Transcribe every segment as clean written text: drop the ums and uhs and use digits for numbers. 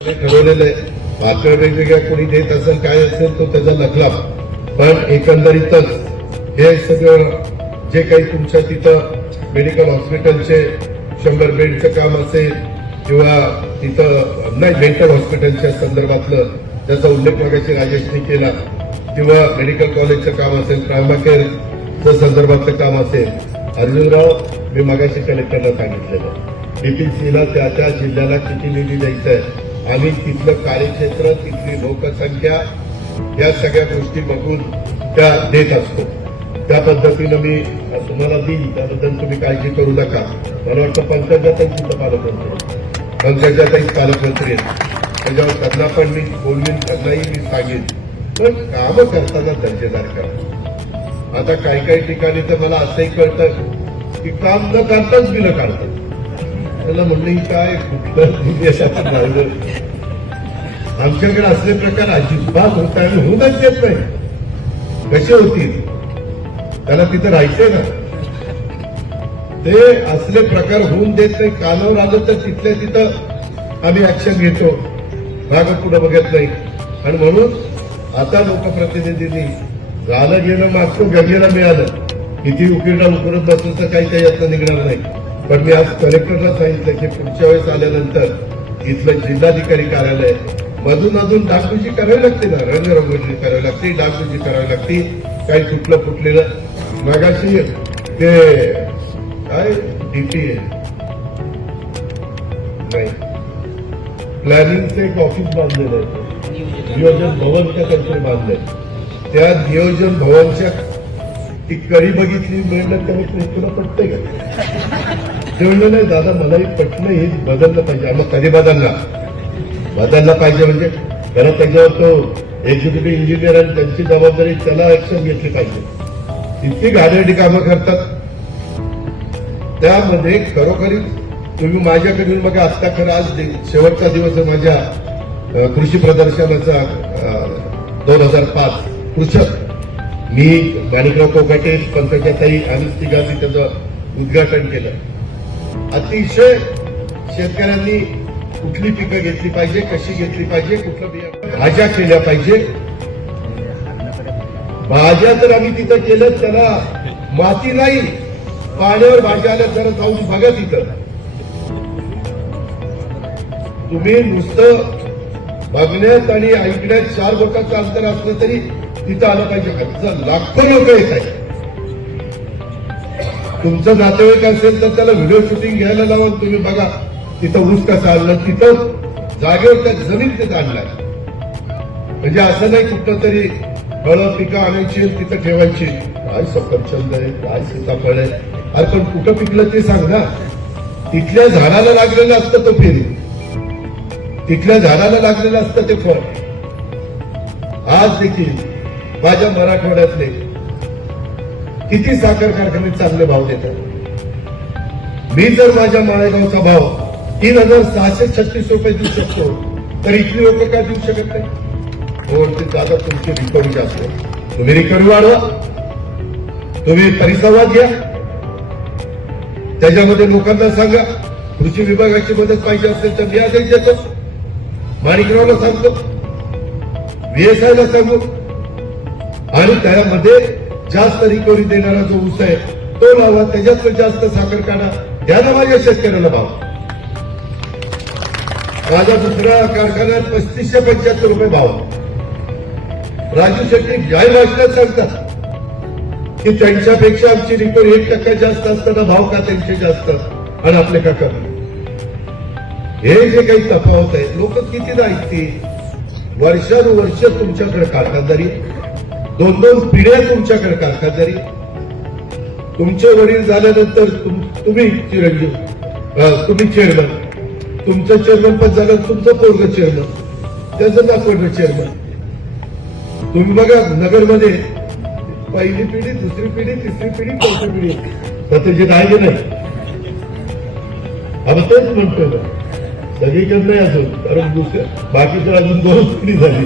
ठरवलेलं आहे. भाकर वेगवेगळ्या कोणी देत असेल काय असेल तो त्याचा लखलाप, पण एकंदरीतच हे सगळं जे काही तुमच्या तिथं मेडिकल हॉस्पिटलचे 100 बेडचं काम असेल किंवा तिथं नाही मेंटल हॉस्पिटलच्या संदर्भातलं ज्याचा उल्लेख मगाशी राजेशने केला किंवा मेडिकल कॉलेजचं काम असेल, ट्रॉमा केअरचं संदर्भातलं काम असेल, अर्जुनराव मी मगाशी कलेक्टरला सांगितलेलं बीपीसीला त्या जिल्ह्याला किती निधी द्यायचा आहे. आम्ही तिथलं कार्यक्षेत्र, तिथली लोकसंख्या या सगळ्या गोष्टी बघून त्या देत असतो. त्या पद्धतीनं मी तुम्हाला देईन, त्याबद्दल तुम्ही काळजी करू नका. मला वाटतं पंकजाताई तिथं पालकमंत्री, पंकजाताई पालकमंत्री आहेत, त्याच्यावर त्यांना पण मी बोलवीन, त्यांनाही मी सांगेन. पण कामं करताना दर्जेदार करा. आता काही ठिकाणी तर मला असंही कळतं की काम न करताच बिलं काढतात. त्याला म्हणलं काय कुठलं यशाचं मार्ग. आमच्याकडे असले प्रकार अजिबात होत आहे, होऊनच देत नाही. कसे होतील? त्याला तिथं राहायचंय ना. ते असले प्रकार होऊन देत नाही. कानावर आलं तर तिथल्या तिथं आम्ही ऍक्शन घेतो, मागं पुढं बघत नाही. आणि म्हणून आता लोकप्रतिनिधींनी झालं गेलं मागचं गंगेला मिळालं. किती उकिरडा उकरत बसून तर काही यातनं निघणार नाही. पण मी आज कलेक्टरला सांगितलं की पुढच्या वेळेस आल्यानंतर इथलं जिल्हाधिकारी कार्यालय मधून डागडुजी करावी लागते ना, रंगरंगोटी करावी लागते, डागडुजी करावी लागते. काही तुटलं फुटलेलं मगाशी ते काय डीपी नाही प्लॅनिंगचं एक ऑफिस बांधलेलं आहे, नियोजन भवन का काहीतरी बांधलंय. त्या नियोजन भवनच्या ती कळी बघितली मिळणं त्याने तुला पटतंय का? ते म्हणलं नाही दादा मलाही पटलं, हे बदललं पाहिजे. मग कधी बदलला पाहिजे म्हणजे त्याला त्याच्यावर तो एक्झिक्युटिव्ह इंजिनियर आणि त्यांची जबाबदारी त्याला ऍक्शन घेतली पाहिजे. इतकी घाणेरडी कामं करतात. त्यामध्ये खरोखरी तुम्ही माझ्याकडून बघा, आत्ता खरं आज शेवटचा दिवस आहे माझ्या कृषी प्रदर्शनाचा 2005 कृषक. मी माणिकराव कोकाटे, पंकजाताई आणि तिघांनी त्याचं उद्घाटन केलं. अतिशय शेतकऱ्यांनी कुठली पिकं घेतली पाहिजे, कशी घेतली पाहिजे, कुठलं बिया, भाज्या केल्या पाहिजे. भाज्या तर आम्ही तिथं केलं, त्याला माती नाही, पाण्यावर भाज्या आल्या. जरा जाऊन बघा तिथं. तुम्ही नुसतं बघण्यात आणि ऐकण्यात 4 बोटाचं अंतर असलं तरी तिथं आलं पाहिजे. लाखो लोक येत आहेत. तुमचं नातेवाईक असेल तर त्याला व्हिडिओ शूटिंग घ्यायला लावून तुम्ही बघा तिथं ऊस कसा आणलं, तिथं जागेवर त्या जमीन तिथं आणलाय. म्हणजे असं नाही कुठं तरी फळं पिकं आणायची तिथं ठेवायची. काय सफरचंद आहे, काय सीताफळ आहे, अरे पण कुठं पिकलं ते सांग ना. तिथल्या झाडाला लागलेलं असतं तो पेरू, तिथल्या झाडाला लागलेलं असतं ते फळ. आज देखील माझ्या मराठवाड्यातले किती साखर कारखाने चांगले भाव देतात. मी जर माझ्या माळेगावचा भाव 3636 रुपये देऊ शकतो तर इथली लोक काय देऊ शकत नाही. म्हणते दादा तुमची रिकव्हरी जास्त, तुम्ही रिकव्हरी वाढवा, तुम्ही परिसंवाद घ्या, त्याच्यामध्ये लोकांना सांगा. कृषी विभागाची मदत पाहिजे असेल तर मी आदेश देतो, माणिकरावला सांगतो, VSIला सांगू, आणि त्यामध्ये जास्त रिकव्हरी देणारा जो ऊस आहे तो लावा, त्याच्यात जास्त साखर काढा, द्या ना माझ्या शेतकऱ्याला भाव. माझ्या दुसऱ्या कारखान्यात 3575 रुपये भाव. राजू शेट्टी जाहीर भाषणात सांगतात की त्यांच्यापेक्षा आमची रिकव्हरी 1% जास्त असताना भाव का त्यांचे जास्त आणि आपले का कमी. हे जे काही तफावत आहे लोक किती ऐकतील. वर्षानुवर्ष तुमच्याकडे कारखानदारी, 2-2 पिढ्या तुमच्याकडे कारखानदारी. तुमचे वडील झाल्यानंतर तुम्ही चिरंजीव, तुम्ही चेअरमन, तुमचं चेअरमन पण झालं, तुमचं पोरग चेअरमन, त्याचं दाखवलं चेअरमन. तुम्ही बघा नगरमध्ये पहिली पिढी, दुसरी पिढी, तिसरी पिढी, चौथी पिढी, स्वतःची राहिले नाही. आता तेच म्हणतो ना, सगळीकडे नाही अजून, कारण दुसऱ्या बाकीच्या अजून 2 पिढी झाली,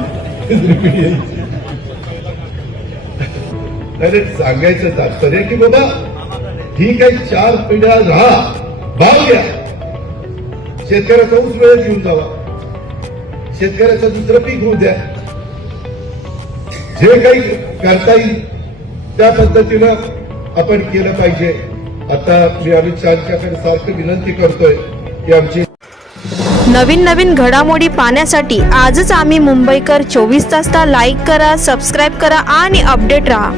तिसरी पिढी. अरे सांगायचं तात्पर्य की बाबा ही काही 4 पिढ्या राहा, भाव घ्या, शेतकऱ्याचा ऊस वेळेत घेऊन जावा. शेतकऱ्याचं दुसरं पीक होऊ द्या. जे काही करता येईल त्या पद्धतीनं आपण केलं पाहिजे. आता मी अमित शहांच्याकडे सारखं विनंती करतोय की आमची नवीन घडामोडी पाहण्यासाठी आजच आम्ही मुंबईकर 24 तासला लाईक करा, सबस्क्राईब करा आणि अपडेट रहा.